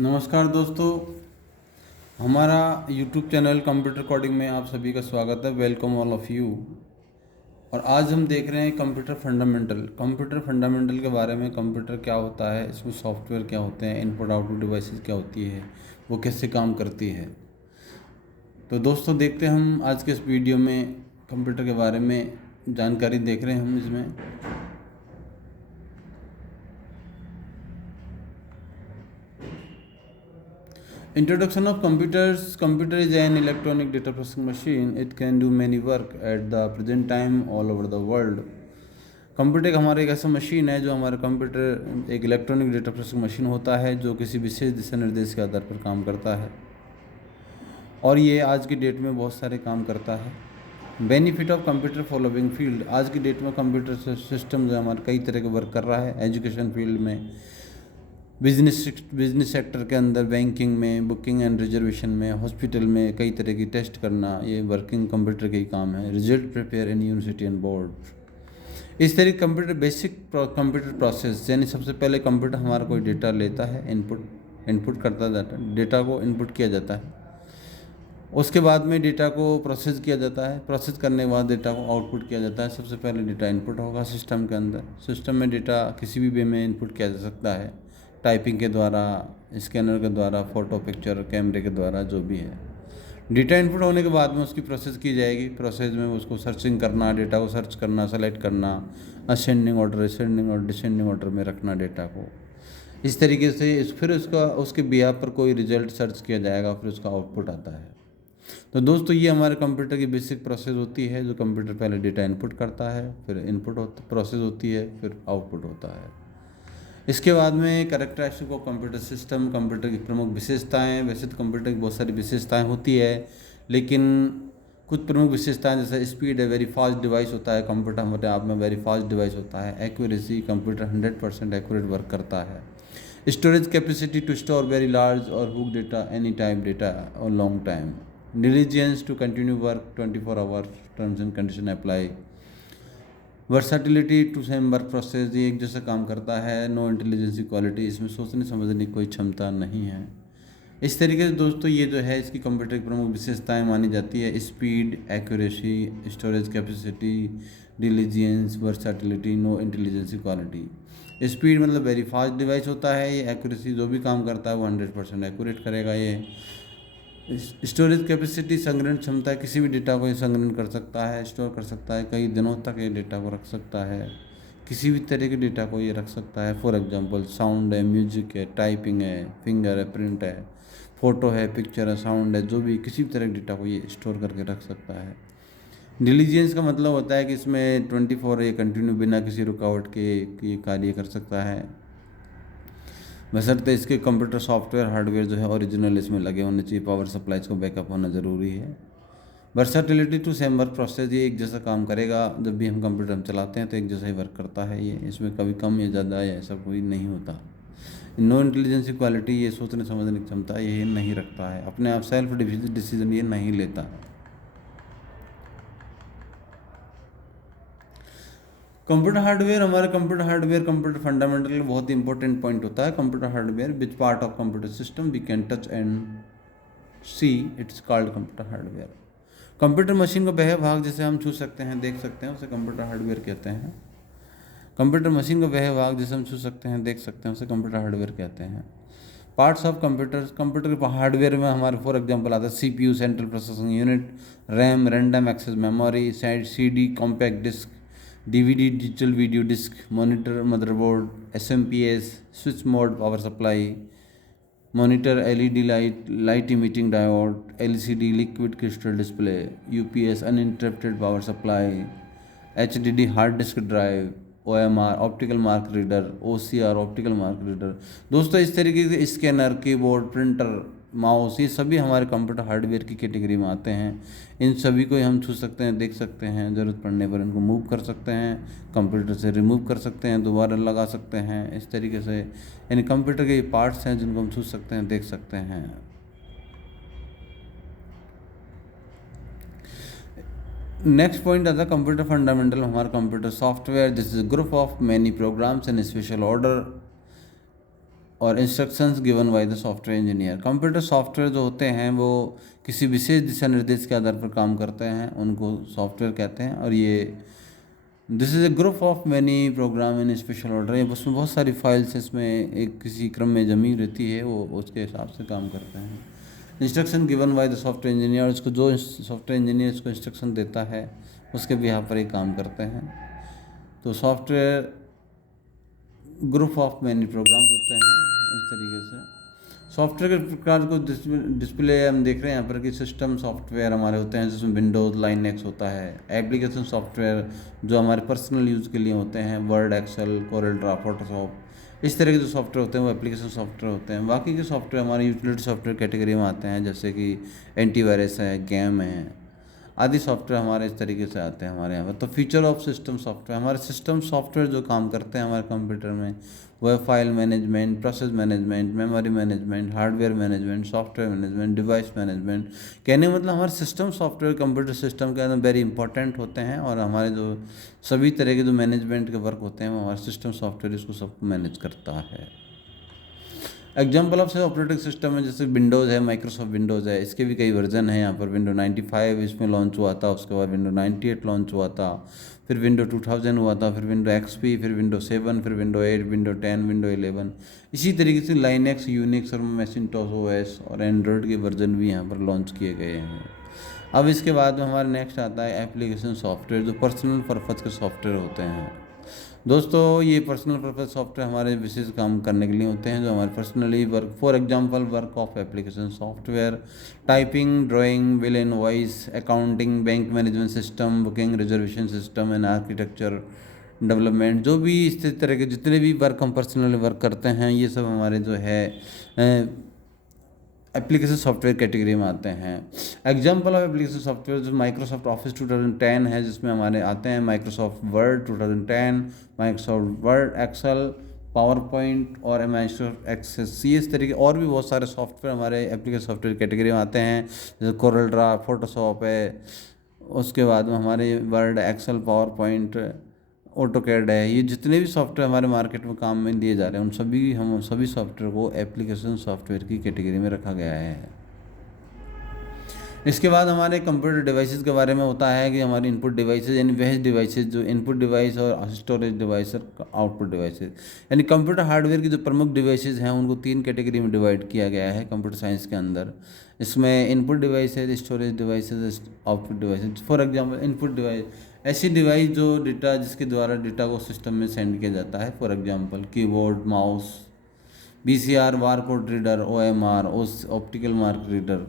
नमस्कार दोस्तों, हमारा यूट्यूब चैनल कंप्यूटर कोडिंग में आप सभी का स्वागत है। Welcome all of you. और आज हम देख रहे हैं कंप्यूटर फंडामेंटल के बारे में। कंप्यूटर क्या होता है, इसमें सॉफ्टवेयर क्या होते हैं, इनपुट आउटपुट डिवाइसेस क्या होती है, वो कैसे काम करती है। तो दोस्तों देखते हैं हम आज के इस वीडियो में कंप्यूटर के बारे में जानकारी देख रहे हैं हम इसमें। Introduction of computers. Computer is an electronic data processing machine. It can do many work at the present time all over the world. Computer एक हमारा एक ऐसा मशीन है जो हमारा कंप्यूटर एक इलेक्ट्रॉनिक डेटा प्रोसेसिंग मशीन होता है जो किसी विशेष दिशा निर्देश के आधार पर काम करता है और ये आज की डेट में बहुत सारे काम करता है। Benefit of computer following field. आज की डेट में कंप्यूटर सिस्टम जो हमारा कई तरह के वर्क कर रहा है। एजुकेशन फील्ड में, बिजनेस सेक्टर के अंदर, बैंकिंग में, बुकिंग एंड रिजर्वेशन में, हॉस्पिटल में कई तरह की टेस्ट करना, ये वर्किंग कंप्यूटर के ही काम है। Result prepare in university and board. इस तरह कंप्यूटर बेसिक कंप्यूटर प्रोसेस, यानी सबसे पहले कंप्यूटर हमारा कोई डेटा लेता है, इनपुट करता जाता है, डेटा को इनपुट किया जाता है। उसके बाद में डेटा को प्रोसेस किया जाता है, प्रोसेस करने के बाद डेटा को आउटपुट किया जाता है। सबसे पहले डेटा इनपुट होगा सिस्टम के अंदर। सिस्टम में डेटा किसी भी वे में इनपुट किया जा सकता है, टाइपिंग के द्वारा, स्कैनर के द्वारा, फ़ोटो, पिक्चर, कैमरे के द्वारा, जो भी है। डेटा इनपुट होने के बाद में उसकी प्रोसेस की जाएगी। प्रोसेस में उसको सर्चिंग करना, डेटा को सर्च करना, सेलेक्ट करना, असेंडिंग ऑर्डर, असेंडिंग और डिसेंडिंग ऑर्डर में रखना डेटा को। इस तरीके से फिर उसके बिहाफ पर कोई रिजल्ट सर्च किया जाएगा, फिर उसका आउटपुट आता है। तो दोस्तों ये हमारे कंप्यूटर की बेसिक प्रोसेस होती है। जो कंप्यूटर पहले डेटा इनपुट करता है, फिर प्रोसेस होती है, फिर आउटपुट होता है। इसके बाद में characteristic of computer system. Computer की प्रमुख विशेषताएं। वैसे तो कंप्यूटर की बहुत सारी विशेषताएं होती है, लेकिन कुछ प्रमुख विशेषताएं जैसे स्पीड है, वेरी फास्ट डिवाइस होता है कंप्यूटर, हमारे आप में वेरी फास्ट डिवाइस होता है। एक्यूरेसी, कंप्यूटर 100% एक्यूरेट वर्क करता है। Storage capacity, to store very large और bulk data, any type data और long time. Diligence, to continue work 24 hours, terms and condition apply. Versatility, to same work process, ये एक जैसा काम करता है। नो इंटेलिजेंस क्वालिटी, इसमें सोचने समझने की कोई क्षमता नहीं है। इस तरीके से दोस्तों ये जो है इसकी कंप्यूटर की प्रमुख विशेषताएं मानी जाती है। Speed, accuracy, storage capacity, diligence, versatility, no intelligence quality. Speed मतलब वेरी फास्ट डिवाइस होता है ये। एक्यूरेसी, जो भी काम करता है वो 100% एक्यूरेट करेगा ये। स्टोरेज कैपेसिटी, संग्रहण क्षमता, किसी भी डेटा को ये संग्रहण कर सकता है, स्टोर कर सकता है, कई दिनों तक ये डेटा को रख सकता है। किसी भी तरह के डेटा को ये रख सकता है। फॉर एग्जांपल साउंड है, म्यूजिक है, टाइपिंग है, फिंगर है, प्रिंट है, फ़ोटो है, पिक्चर है, साउंड है, जो भी किसी भी तरह के डेटा को ये स्टोर करके रख सकता है। डिलीजेंस का मतलब होता है कि इसमें 24 ये कंटिन्यू बिना किसी रुकावट के ये कार्य कर सकता है, बशर्ते इसके कंप्यूटर सॉफ्टवेयर हार्डवेयर जो है ओरिजिनल इसमें लगे होने चाहिए। पावर सप्लाईज को बैकअप होना ज़रूरी है। वर्साटिलिटी, टू सेम वर्क प्रोसेस, ये एक जैसा काम करेगा। जब भी हम कंप्यूटर हम चलाते हैं तो एक जैसा ही वर्क करता है ये, इसमें कभी कम या ज़्यादा या ऐसा कोई नहीं होता। नो इंटेलिजेंस क्वालिटी, ये सोचने समझने की क्षमता ये नहीं रखता है, अपने आप सेल्फ डिसीजन ये नहीं लेता। कंप्यूटर हार्डवेयर, हमारे कंप्यूटर फंडामेंटल बहुत इंपॉर्टेंट पॉइंट होता है। Computer hardware, which part of computer system we can touch and see, it's called computer hardware. Computer machine का वह भाग जिसे हम छू सकते हैं, देख सकते हैं, उसे कंप्यूटर हार्डवेयर कहते हैं। कंप्यूटर मशीन का वह भाग जिसे हम छू सकते हैं, देख सकते हैं, उसे कंप्यूटर हार्डवेयर कहते हैं। पार्ट्स ऑफ कंप्यूटर के हार्डवेयर में हमारे फॉर एग्जांपल आता है CPU, central processing unit, RAM, random access memory, CD, compact disc, DVD, digital video disc, monitor, motherboard, SMPS, switch mode, power supply, monitor, LED light emitting diode, LCD, liquid crystal display, UPS, uninterrupted power supply, HDD, hard disk drive, OMR, optical mark reader, OCR, optical mark reader. दोस्तों इस तरीके से scanner, keyboard, printer, mouse, ये सभी हमारे computer hardware की category में आते हैं। इन सभी को हम छू सकते हैं, देख सकते हैं, ज़रूरत पड़ने पर इनको मूव कर सकते हैं, कंप्यूटर से रिमूव कर सकते हैं, दोबारा लगा सकते हैं। इस तरीके से यानी कंप्यूटर के पार्ट्स हैं जिनको हम छू सकते हैं, देख सकते हैं। नेक्स्ट पॉइंट आता है कंप्यूटर फंडामेंटल। हमारा computer software, this is group of many programs in special order और instructions given by the software engineer. Computer software जो होते हैं वो किसी विशेष दिशा निर्देश के आधार पर काम करते हैं, उनको सॉफ्टवेयर कहते हैं। और ये this is a group of many program in special order, ये उसमें बहुत सारी फाइल्स इसमें एक किसी क्रम में जमी रहती है, वो उसके हिसाब से काम करते हैं। Instruction given by the software engineer, इसको जो सॉफ्टवेयर इंजीनियर इसको इंस्ट्रक्शन देता है उसके बिहाफ पर ही काम करते हैं। तो software group of many programs होते हैं इस तरीके से। सॉफ्टवेयर के प्रकार को डिस्प्ले हम देख रहे हैं यहाँ पर कि सिस्टम सॉफ्टवेयर हमारे होते हैं जिसमें विंडोज़, लाइनक्स होता है। एप्लीकेशन सॉफ्टवेयर जो हमारे पर्सनल यूज़ के लिए होते हैं, Word, Excel, Corel Draw, Photoshop, इस तरह के जो सॉफ्टवेयर होते हैं वो एप्लीकेशन सॉफ्टवेयर होते हैं। बाकी के सॉफ्टवेयर हमारे यूटिलिटी सॉफ्टवेयर कैटेगरी में आते हैं, जैसे कि एंटीवायरस है, गेम है, आदि सॉफ्टवेयर हमारे इस तरीके से आते हैं हमारे यहाँ पर। तो फीचर ऑफ सिस्टम सॉफ्टवेयर, हमारे सिस्टम सॉफ्टवेयर जो काम करते हैं हमारे कंप्यूटर में वह file management, process management, memory management, hardware management, software management, device management. कहने का मतलब हमारे सिस्टम सॉफ्टवेयर कंप्यूटर सिस्टम के अंदर वेरी इंपॉर्टेंट होते हैं, और हमारे जो सभी तरह के जो मैनेजमेंट के वर्क होते हैं वो हमारे सिस्टम सॉफ्टवेयर इसको सबको मैनेज करता है। एग्जाम्पल ऑफ ऑपरेटिंग सिस्टम है, जैसे विंडोज़ है, माइक्रोसॉफ्ट विंडोज़ है, इसके भी कई वर्जन हैं यहाँ पर। विंडो 95 इसमें लॉन्च हुआ था, उसके बाद विंडो 98 लॉन्च हुआ था, फिर विंडो 2000 हुआ था, फिर विंडो XP, फिर विंडो 7, फिर विंडो 8, विंडो 10, विंडो 11। इसी तरीके से लाइनक्स, यूनिक्स और मैकिन्टॉश OS और एंड्रॉयड के वर्जन भी यहाँ पर लॉन्च किए गए हैं। अब इसके बाद में हमारा नेक्स्ट आता है एप्लीकेशन सॉफ्टवेयर, जो पर्सनल पर्पज़ के सॉफ्टवेयर होते हैं। दोस्तों ये पर्सनल पर्पज़ सॉफ्टवेयर हमारे विशेष काम करने के लिए होते हैं, जो हमारे personally work, for example work of application software, typing, drawing, bill and voice, accounting, bank management system, booking, reservation system and architecture development. जो भी इस तरह के जितने भी वर्क हम पर्सनली वर्क करते हैं ये सब हमारे जो है एप्लीकेशन सॉफ्टवेयर कैटेगरी में आते हैं। एग्जाम्पल ऑफ एप्लीकेशन सॉफ्टवेयर जो माइक्रोसॉफ्ट ऑफिस 2010 है, जिसमें हमारे आते हैं Microsoft Word 2010, Microsoft Word, Excel, PowerPoint और माइक्रोसॉफ्ट एक्सेस। ये इस तरीके और भी बहुत सारे सॉफ्टवेयर हमारे एप्लीकेशन सॉफ्टवेयर कैटेगरी में आते हैं, जैसे कोरल ड्रा, फोटोशॉप है, उसके बाद में हमारे Word, Excel, PowerPoint, AutoCAD है। ये जितने भी सॉफ्टवेयर हमारे मार्केट में काम में लिए जा रहे हैं उन सभी सॉफ्टवेयर को एप्लीकेशन सॉफ्टवेयर की कैटेगरी में रखा गया है। इसके बाद हमारे कंप्यूटर डिवाइसेस के बारे में होता है कि हमारे इनपुट डिवाइसेस यानी वह डिवाइसेस जो इनपुट डिवाइस और स्टोरेज डिवाइस और आउटपुट डिवाइसेस, यानी कंप्यूटर हार्डवेयर की जो प्रमुख डिवाइसेस हैं उनको 3 कैटेगरी में डिवाइड किया गया है कंप्यूटर साइंस के अंदर। इसमें input devices, storage devices, output devices. For example input device ऐसी डिवाइस जो डेटा, जिसके द्वारा डेटा को सिस्टम में सेंड किया जाता है। For example keyboard, mouse, VCR, barcode reader, OMR, optical mark reader,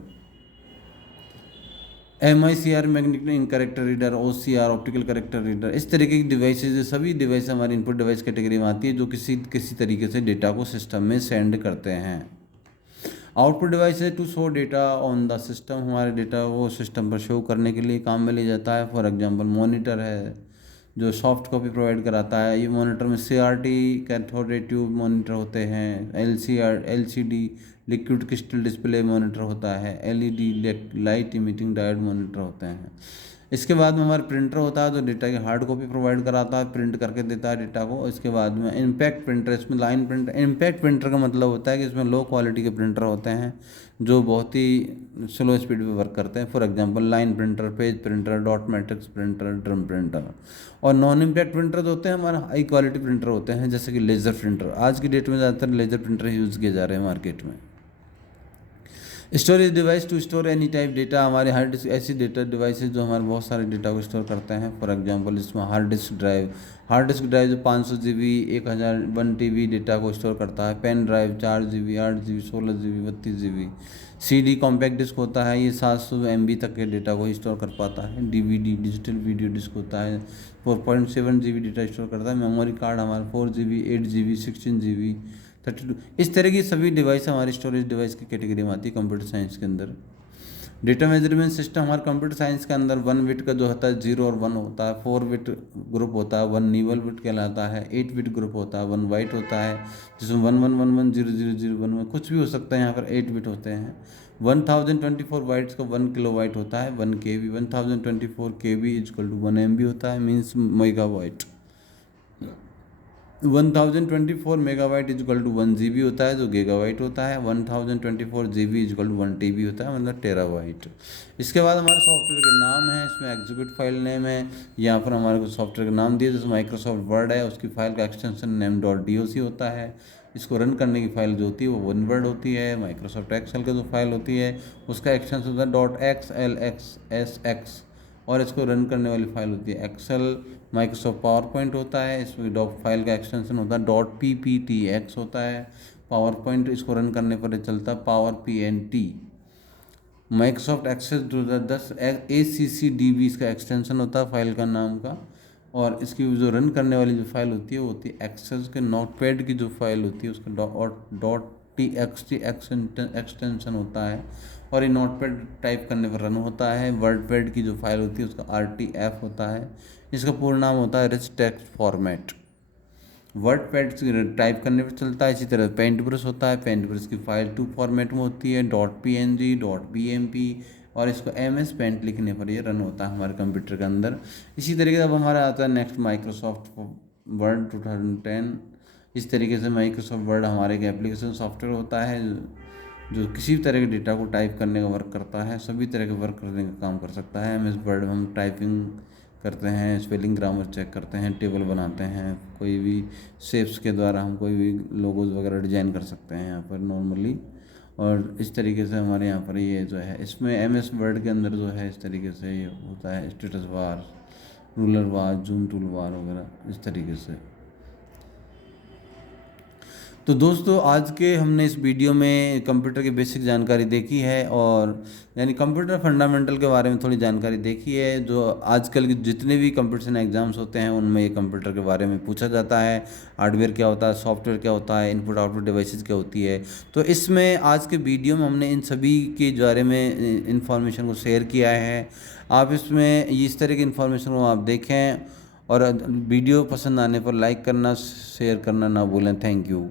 MICR, magnetic in character reader, OCR, optical character reader. इस तरीके की डिवाइसेज, सभी डिवाइस हमारी इनपुट डिवाइस कैटेगरी में आती है, जो किसी तरीके से डेटा को सिस्टम में सेंड करते हैं। आउटपुट डिवाइस है to show data on the system, हमारे डेटा वो सिस्टम पर शो करने के लिए काम में लिया जाता है। फॉर एग्जांपल मॉनिटर है जो सॉफ्ट कॉपी प्रोवाइड कराता है। ये मॉनिटर में CRT, कैथोड ट्यूब मॉनिटर होते हैं, LCD liquid crystal display monitor होता है, LED light emitting diode monitor होते हैं। इसके बाद में हमारे प्रिंटर होता है जो डेटा की हार्ड कॉपी प्रोवाइड कराता है, प्रिंट करके देता है डेटा को। इसके बाद में इम्पैक्ट प्रिंटर, इसमें लाइन प्रिंटर। इम्पैक्ट प्रिंटर का मतलब होता है कि इसमें लो क्वालिटी के प्रिंटर होते हैं जो बहुत ही स्लो स्पीड पे वर्क करते हैं। For example line printer, page printer, dot matrix printer, drum printer. और नॉन इम्पैक्ट प्रिंटर जो होते हैं हमारे हाई क्वालिटी प्रिंटर होते हैं, जैसे कि लेज़र प्रिंटर। आज की डेट में ज़्यादातर लेज़र प्रिंटर यूज़ किए जा रहे हैं मार्केट में। Storage device to store any type data, हमारे हार्ड डिस्क ऐसी डेटा डिवाइसेस जो हमारे बहुत सारे डेटा को स्टोर करते हैं। फॉर एग्जांपल इसमें हार्ड डिस्क ड्राइव जो 500 GB, 1001 TB डेटा को स्टोर करता है। Pen drive 4 GB, 8 GB, 16 GB, 32 GB। CD compact disk होता है, ये 700 MB तक के डेटा को स्टोर कर पाता है। DVD डिजिटल वीडियो डिस्क होता है, 4.7 GB डेटा स्टोर करता है। मेमोरी कार्ड हमारा 4 GB, 8 GB, 16 GB, 32। इस तरह की सभी डिवाइस हमारी स्टोरेज डिवाइस की कैटेगरी में आती है कंप्यूटर साइंस के अंदर। डेटा मेजरमेंट सिस्टम हमारे कंप्यूटर साइंस के अंदर 1 बिट का जो होता है 0 और 1 होता है, 4 बिट ग्रुप होता है, 1 नीवल बिट कहलाता है, 8 बिट ग्रुप होता है, 1 बाइट होता है, जिसमें 11110000 में कुछ भी हो सकता है। यहाँ पर 8 बिट होते हैं। 1024 बाइट्स का 1 किलोबाइट होता है, 1 KB। 1024 KB equal to 1 MB होता है, means megabyte. 1024 megabyte equal to 1 GB होता है, जो गीगाबाइट होता है। 1024 GB इजकल टू 1 TB होता है, मतलब टेराबाइट। इसके बाद हमारे सॉफ्टवेयर के नाम है, इसमें एग्जीक्यूट फाइल नेम है। यहाँ पर हमारे को सॉफ्टवेयर का नाम दिया, जैसे माइक्रोसॉफ्ट वर्ड है, उसकी फाइल का एक्सटेंशन नेम .doc होता है। इसको रन करने की फाइल जो होती है वो वन वर्ड होती है। माइक्रोसॉफ्ट एक्सेल का जो फाइल होती है उसका एक्सटेंशन होता है .xlsx, और इसको रन करने वाली फाइल होती है एक्सेल। माइक्रोसॉफ्ट पावर पॉइंट होता है, इसमें डॉक फाइल का एक्सटेंशन होता है .pptx होता है। पावर पॉइंट इसको रन करने पर चलता है power pnt। Microsoft Access 2010 ACCDB इसका एक्सटेंशन होता है फाइल का नाम का। और इसकी जो रन करने वाली जो फाइल होती है वो होती है एक्सेस के नोटपैड की जो फाइल होती है उसका .txt एक्सटेंशन होता है, और ये नोटपैड टाइप करने पर रन होता है। वर्डपैड की जो फाइल होती है उसका RTF होता है। इसका पूर्ण नाम होता है rich text format. WordPad type करने पर चलता है। इसी तरह पेंट ब्रश होता है, पेंट ब्रश की फाइल 2 फॉर्मेट में होती है, .png, .bmp, और इसको MS पेंट लिखने पर ये रन होता है हमारे कंप्यूटर के अंदर। इसी तरीके से अब हमारा आता है नेक्स्ट माइक्रोसॉफ्ट वर्ड 2010। इस तरीके से माइक्रोसॉफ्ट वर्ड हमारे एक एप्लीकेशन सॉफ्टवेयर होता है जो किसी भी तरह के डेटा को टाइप करने का वर्क करता है, सभी तरह के वर्क करने का काम कर सकता है। MS वर्ड हम टाइपिंग करते हैं, स्पेलिंग ग्रामर चेक करते हैं, टेबल बनाते हैं, कोई भी शेप्स के द्वारा हम कोई भी लोगोज वगैरह डिजाइन कर सकते हैं यहाँ पर नॉर्मली। और इस तरीके से हमारे यहाँ पर ये जो है इसमें MS वर्ड के अंदर जो है इस तरीके से ये होता है स्टेटस बार, रूलर बार, जूम टूल बार वगैरह इस तरीके से। तो दोस्तों आज के हमने इस वीडियो में कंप्यूटर की बेसिक जानकारी देखी है, और यानी कंप्यूटर फंडामेंटल के बारे में थोड़ी जानकारी देखी है। जो आजकल के जितने भी कंपटीशन एग्जाम्स होते हैं उनमें ये कंप्यूटर के बारे में पूछा जाता है। हार्डवेयर क्या होता है, सॉफ्टवेयर क्या होता है, इनपुट आउटपुट डिवाइसेस क्या होती है। तो इसमें आज के वीडियो में हमने इन सभी के बारे में इंफॉर्मेशन को शेयर किया है। आप इसमें इस तरह की इन्फॉर्मेशन को आप देखें, और वीडियो पसंद आने पर लाइक करना, शेयर करना ना भूलें। Thank you.